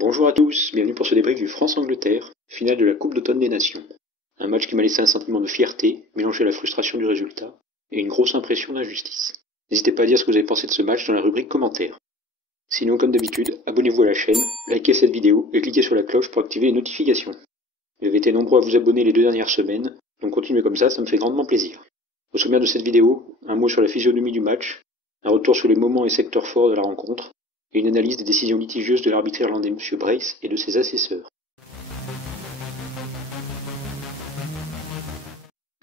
Bonjour à tous, bienvenue pour ce débrief du France-Angleterre, finale de la Coupe d'automne des Nations. Un match qui m'a laissé un sentiment de fierté, mélangé à la frustration du résultat, et une grosse impression d'injustice. N'hésitez pas à dire ce que vous avez pensé de ce match dans la rubrique commentaires. Sinon, comme d'habitude, abonnez-vous à la chaîne, likez cette vidéo et cliquez sur la cloche pour activer les notifications. Vous avez été nombreux à vous abonner les 2 dernières semaines, donc continuez comme ça me fait grandement plaisir. Au sommaire de cette vidéo, un mot sur la physionomie du match, un retour sur les moments et secteurs forts de la rencontre, et une analyse des décisions litigieuses de l'arbitre irlandais M. Brace et de ses assesseurs.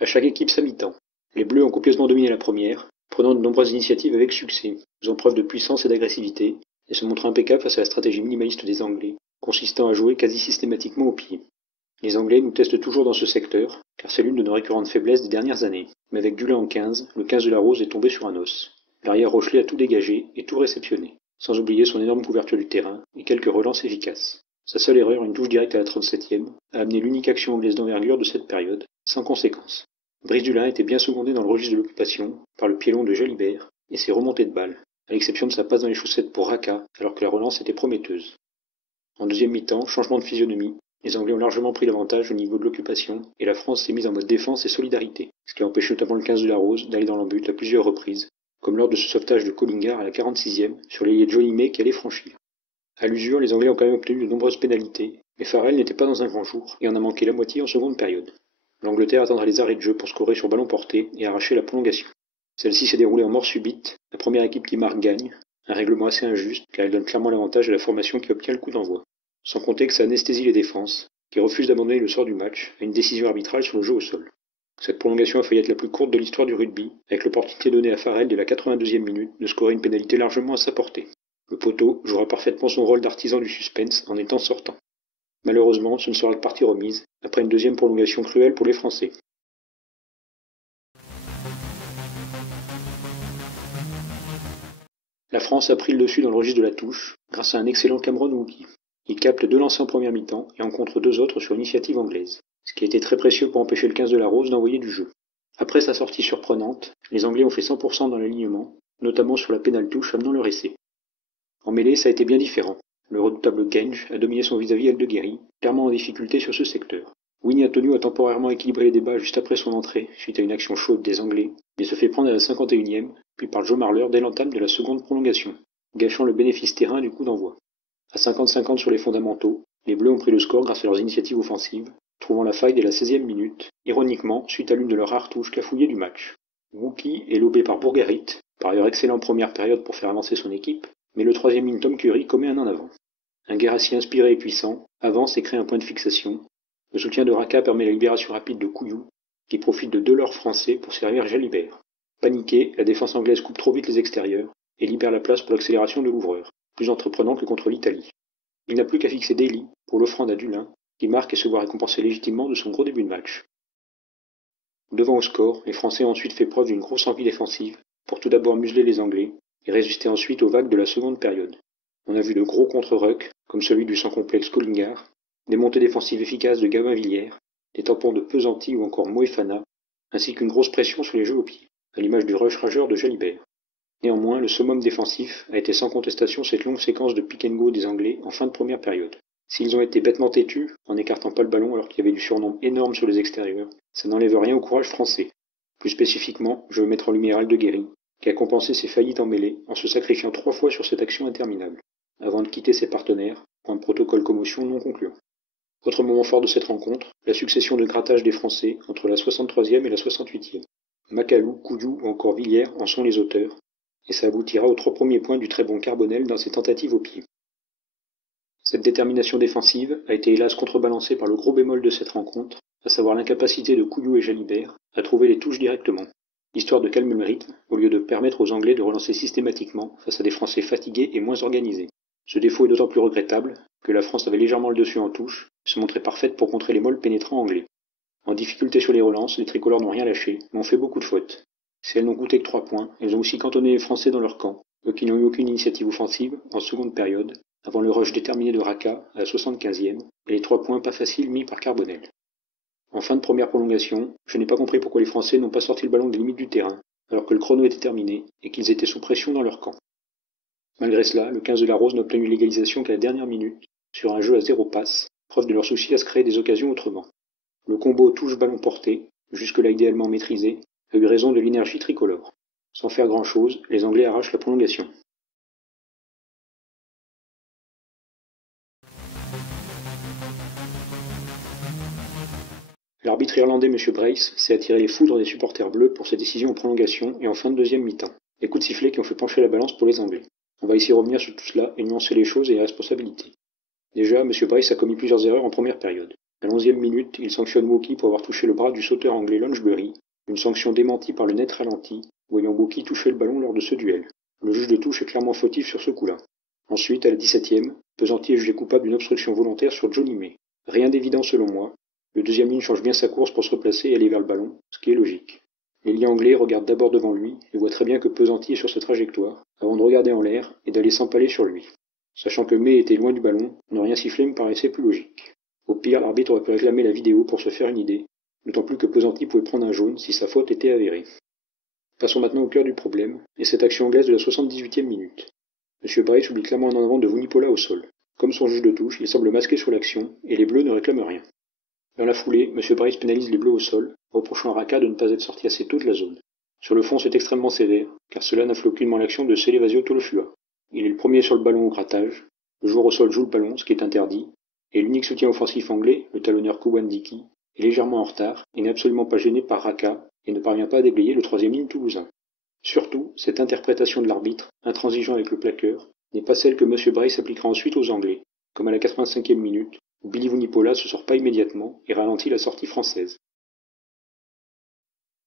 À chaque équipe sa mi-temps. Les Bleus ont copieusement dominé la première, prenant de nombreuses initiatives avec succès, faisant preuve de puissance et d'agressivité, et se montrant impeccables face à la stratégie minimaliste des Anglais, consistant à jouer quasi systématiquement au pied. Les Anglais nous testent toujours dans ce secteur, car c'est l'une de nos récurrentes faiblesses des dernières années. Mais avec Dulin en 15, le 15 de la Rose est tombé sur un os. L'arrière Rochelet a tout dégagé et tout réceptionné, sans oublier son énorme couverture du terrain et quelques relances efficaces. Sa seule erreur, une touche directe à la 37e, a amené l'unique action anglaise d'envergure de cette période, sans conséquence. Brice Dulin était bien secondé dans le registre de l'occupation par le pied long de Jalibert et ses remontées de balles, à l'exception de sa passe dans les chaussettes pour Raka, alors que la relance était prometteuse. En deuxième mi-temps, changement de physionomie, les Anglais ont largement pris l'avantage au niveau de l'occupation et la France s'est mise en mode défense et solidarité, ce qui a empêché notamment le 15 de la Rose d'aller dans l'embut à plusieurs reprises, comme lors de ce sauvetage de Collingar à la 46e sur l'ailier Johnny May qui allait franchir. À l'usure, les Anglais ont quand même obtenu de nombreuses pénalités, mais Farrell n'était pas dans un grand jour et en a manqué la moitié en seconde période. L'Angleterre attendra les arrêts de jeu pour scorer sur ballon porté et arracher la prolongation. Celle-ci s'est déroulée en mort subite, la première équipe qui marque gagne, un règlement assez injuste car elle donne clairement l'avantage à la formation qui obtient le coup d'envoi. Sans compter que ça anesthésie les défenses, qui refusent d'abandonner le sort du match à une décision arbitrale sur le jeu au sol. Cette prolongation a failli être la plus courte de l'histoire du rugby, avec l'opportunité donnée à Farrell dès la 82e minute de scorer une pénalité largement à sa portée. Le poteau jouera parfaitement son rôle d'artisan du suspense en étant sortant. Malheureusement, ce ne sera que partie remise, après une deuxième prolongation cruelle pour les Français. La France a pris le dessus dans le registre de la touche, grâce à un excellent Cameron Wookie. Il capte 2 lancers en première mi-temps et en contre 2 autres sur initiative anglaise, ce qui a été très précieux pour empêcher le 15 de la Rose d'envoyer du jeu. Après sa sortie surprenante, les Anglais ont fait 100% dans l'alignement, notamment sur la pénale touche amenant leur essai. En mêlée, ça a été bien différent. Le redoutable Genge a dominé son vis-à-vis Eldeguerry, clairement en difficulté sur ce secteur. Winnie Atonu a temporairement équilibré les débats juste après son entrée, suite à une action chaude des Anglais, mais se fait prendre à la 51e, puis par Joe Marler dès l'entame de la seconde prolongation, gâchant le bénéfice terrain du coup d'envoi. À 50-50 sur les fondamentaux, les Bleus ont pris le score grâce à leurs initiatives offensives, trouvant la faille dès la 16e minute, ironiquement suite à l'une de leurs rares touches cafouillées du match. Wookie est lobé par Bourgarit, par ailleurs excellent en première période pour faire avancer son équipe, mais le 3e ligne Tom Curry commet un en avant. Un guerrier inspiré et puissant avance et crée un point de fixation. Le soutien de Raka permet la libération rapide de Couillou, qui profite de 2 leurres français pour servir Jalibert. Paniquée, la défense anglaise coupe trop vite les extérieurs et libère la place pour l'accélération de l'ouvreur, plus entreprenant que contre l'Italie. Il n'a plus qu'à fixer Daly pour l'offrande à Dulin, qui marque et se voit récompensé légitimement de son gros début de match. Devant au score, les Français ont ensuite fait preuve d'une grosse envie défensive, pour tout d'abord museler les Anglais, et résister ensuite aux vagues de la seconde période. On a vu de gros contre-rucks, comme celui du sans complexe Collingar, des montées défensives efficaces de Gavin Villiers, des tampons de Pesanti ou encore Moefana, ainsi qu'une grosse pression sur les jeux au pied, à l'image du rush rageur de Jalibert. Néanmoins, le summum défensif a été sans contestation cette longue séquence de pick and go des Anglais en fin de première période. S'ils ont été bêtement têtus, en n'écartant pas le ballon alors qu'il y avait du surnombre énorme sur les extérieurs, ça n'enlève rien au courage français. Plus spécifiquement, je veux mettre en lumière Eldeguerry, qui a compensé ses faillites en mêlée en se sacrifiant 3 fois sur cette action interminable, avant de quitter ses partenaires pour un protocole commotion non concluant. Autre moment fort de cette rencontre, la succession de grattages des Français entre la 63e et la 68e. Macalou, Couillou ou encore Villiers en sont les auteurs, et ça aboutira aux 3 premiers points du très bon Carbonel dans ses tentatives au pied. Cette détermination défensive a été hélas contrebalancée par le gros bémol de cette rencontre, à savoir l'incapacité de Couillou et Jalibert à trouver les touches directement, histoire de calmer le rythme, au lieu de permettre aux Anglais de relancer systématiquement face à des Français fatigués et moins organisés. Ce défaut est d'autant plus regrettable que la France avait légèrement le dessus en touche, se montrait parfaite pour contrer les molles pénétrants anglais. En difficulté sur les relances, les tricolores n'ont rien lâché, mais ont fait beaucoup de fautes. Si elles n'ont coûté que 3 points, elles ont aussi cantonné les Français dans leur camp, eux qui n'ont eu aucune initiative offensive en seconde période, avant le rush déterminé de Raka à la 75e, et les 3 points pas faciles mis par Carbonel. En fin de première prolongation, je n'ai pas compris pourquoi les Français n'ont pas sorti le ballon des limites du terrain, alors que le chrono était terminé et qu'ils étaient sous pression dans leur camp. Malgré cela, le 15 de la Rose n'a obtenu l'égalisation qu'à la dernière minute, sur un jeu à 0 passe, preuve de leur souci à se créer des occasions autrement. Le combo touche-ballon porté, jusque-là idéalement maîtrisé, a eu raison de l'énergie tricolore. Sans faire grand-chose, les Anglais arrachent la prolongation. L'arbitre irlandais M. Brace s'est attiré les foudres des supporters bleus pour ses décisions en prolongation et en fin de deuxième mi-temps. Des coups de sifflet qui ont fait pencher la balance pour les Anglais. On va ici revenir sur tout cela et nuancer les choses et les responsabilités. Déjà, M. Brace a commis plusieurs erreurs en première période. À l'11e minute, il sanctionne Woki pour avoir touché le bras du sauteur anglais Lansbury, une sanction démentie par le net ralenti, voyant Woki toucher le ballon lors de ce duel. Le juge de touche est clairement fautif sur ce coup-là. Ensuite, à la 17e, Pesanti est jugé coupable d'une obstruction volontaire sur Johnny May. Rien d'évident selon moi. Le deuxième ligne change bien sa course pour se replacer et aller vers le ballon, ce qui est logique. L'ailier anglais regarde d'abord devant lui et voit très bien que Pesanti est sur sa trajectoire, avant de regarder en l'air et d'aller s'empaler sur lui. Sachant que May était loin du ballon, ne rien siffler me paraissait plus logique. Au pire, l'arbitre aurait pu réclamer la vidéo pour se faire une idée, d'autant plus que Pesanti pouvait prendre un jaune si sa faute était avérée. Passons maintenant au cœur du problème, et cette action anglaise de la 78e minute. M. Brace oublie clairement un en avant de Vunipola au sol. Comme son juge de touche, il semble masqué sur l'action, et les Bleus ne réclament rien. Dans la foulée, M. Brace pénalise les Bleus au sol, reprochant à Raka de ne pas être sorti assez tôt de la zone. Sur le fond, c'est extrêmement sévère, car cela n'influe aucunement l'action de Célevasio Tolofua. Il est le premier sur le ballon au grattage, le joueur au sol joue le ballon, ce qui est interdit, et l'unique soutien offensif anglais, le talonneur Kouwandiki, est légèrement en retard et n'est absolument pas gêné par Raka et ne parvient pas à déblayer le troisième ligne toulousain. Surtout, cette interprétation de l'arbitre, intransigeant avec le plaqueur, n'est pas celle que M. Brace appliquera ensuite aux Anglais, comme à la 85e minute, où Billy Vunipola se sort pas immédiatement et ralentit la sortie française.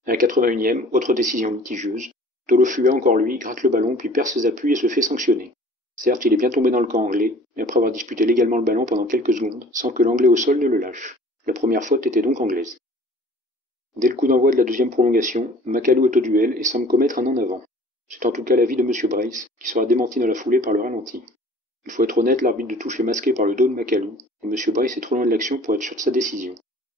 À la 81e, autre décision litigieuse, Tolofua encore lui gratte le ballon puis perd ses appuis et se fait sanctionner. Certes, il est bien tombé dans le camp anglais, mais après avoir disputé légalement le ballon pendant quelques secondes, sans que l'anglais au sol ne le lâche. La première faute était donc anglaise. Dès le coup d'envoi de la deuxième prolongation, Macalou est au duel et semble commettre un en avant. C'est en tout cas l'avis de M. Brace, qui sera démenti dans la foulée par le ralenti. Il faut être honnête, l'arbitre de touche est masqué par le dos de Macalou, et M. Brace est trop loin de l'action pour être sûr de sa décision.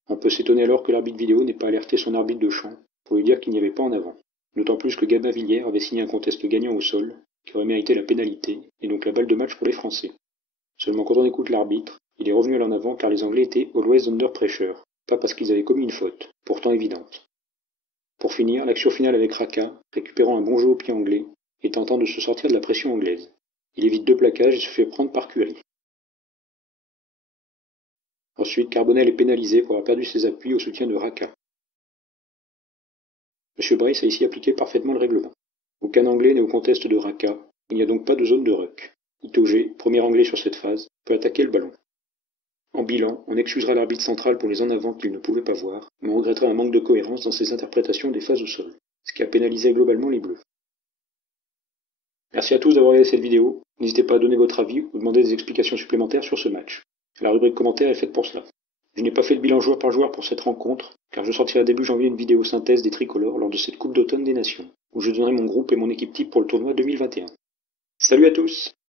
On peut s'étonner alors que l'arbitre vidéo n'ait pas alerté son arbitre de champ pour lui dire qu'il n'y avait pas en avant. D'autant plus que Gabin Villiers avait signé un contest gagnant au sol, qui aurait mérité la pénalité, et donc la balle de match pour les Français. Seulement quand on écoute l'arbitre, il est revenu à l'en avant car les Anglais étaient always under pressure, pas parce qu'ils avaient commis une faute, pourtant évidente. Pour finir, l'action finale avec Raka, récupérant un bon jeu au pied anglais, et tentant de se sortir de la pression anglaise. Il évite 2 plaquages et se fait prendre par Curie. Ensuite, Carbonel est pénalisé pour avoir perdu ses appuis au soutien de Raka. M. Brace a ici appliqué parfaitement le règlement. Aucun Anglais n'est au contest de Raka, il n'y a donc pas de zone de ruck. Itoge, premier Anglais sur cette phase, peut attaquer le ballon. En bilan, on excusera l'arbitre central pour les en avant qu'il ne pouvait pas voir, mais on regrettera un manque de cohérence dans ses interprétations des phases au sol, ce qui a pénalisé globalement les Bleus. Merci à tous d'avoir regardé cette vidéo, n'hésitez pas à donner votre avis ou demander des explications supplémentaires sur ce match. La rubrique commentaires est faite pour cela. Je n'ai pas fait le bilan joueur par joueur pour cette rencontre, car je sortirai début janvier une vidéo synthèse des tricolores lors de cette Coupe d'automne des Nations, où je donnerai mon groupe et mon équipe type pour le tournoi 2021. Salut à tous!